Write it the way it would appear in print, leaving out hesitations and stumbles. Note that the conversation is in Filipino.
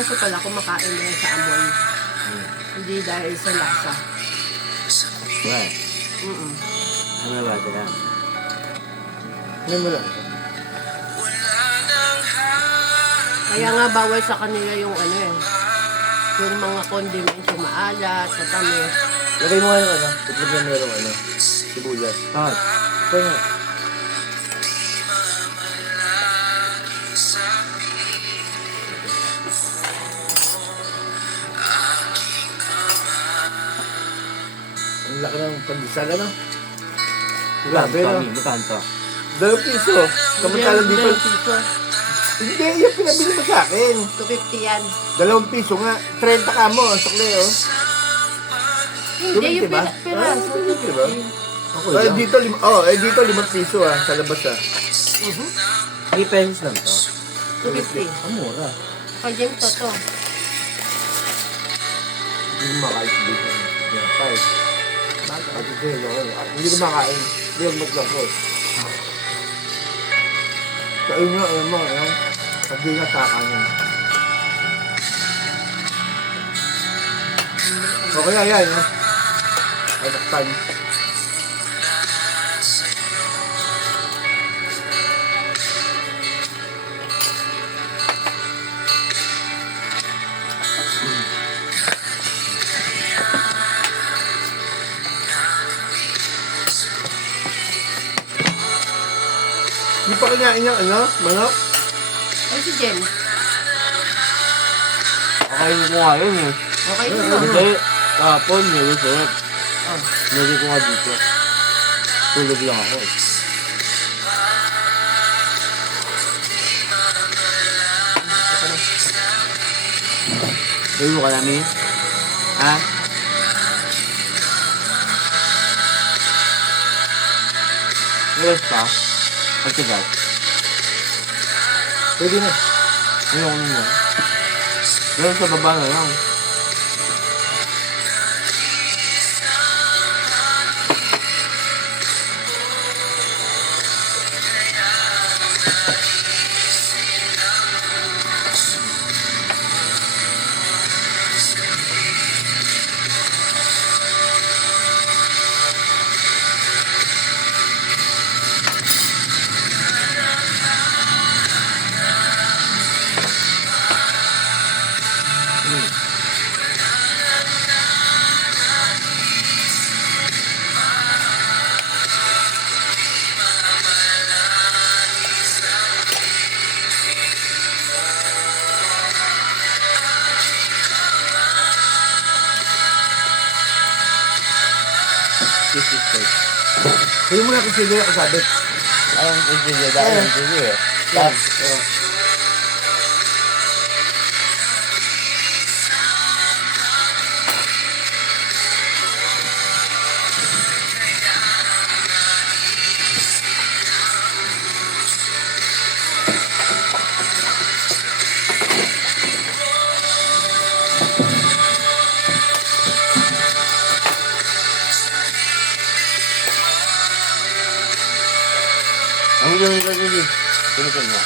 aso pala kumakain na sa amoy. Hindi dahil sa lasa. Why? Ano ba sila? Ano mo lang? Kaya nga bawal sa kanila yung ano eh. Yung mga condiments, yung maalat, matamis. Lagay mo nga yung ano. Itlog na merong ano. Sibuyas. Bakit? Kaya nga. Ang laki ng pandesal, ano? Grabe, no? Magkano to? 2 piso. Samantalang dito. Piso. Hindi, yung pinabili mo sa akin. 250 yan. 2 piso nga. 30 ka mo, ang sukli, oh. Hindi, yung ba? piraso. 250 ba? Ako Eh, lang. dito 5 piso, sa labas, 3 pesos lang to. 250. Ang mura. Kay James to. Hindi ko makain dito. Five. At hindi ko makain. Hindi ko maglang ko. Sa inyo, alam mo, hindi nga sa kanin. O kaya yan, no? Ay, naktan. Hindi pa kinain yung ano, manok? Ay, si James. Akayin ko nga yun eh. Okay ko Hindi, kahapon, nag-usap. Nagay ko nga dito. Tulog lang ako. Tulog ka namin? Ha? Yes pa? Pagkagat. Pwede na. Ayoko nyo. Pero sa baba na lang. This is good. Pwede mo na kung sino yung kasabit. Anong interview? Dahil interview eh. Yan. Ang gawin ko dito. Tunikan mo.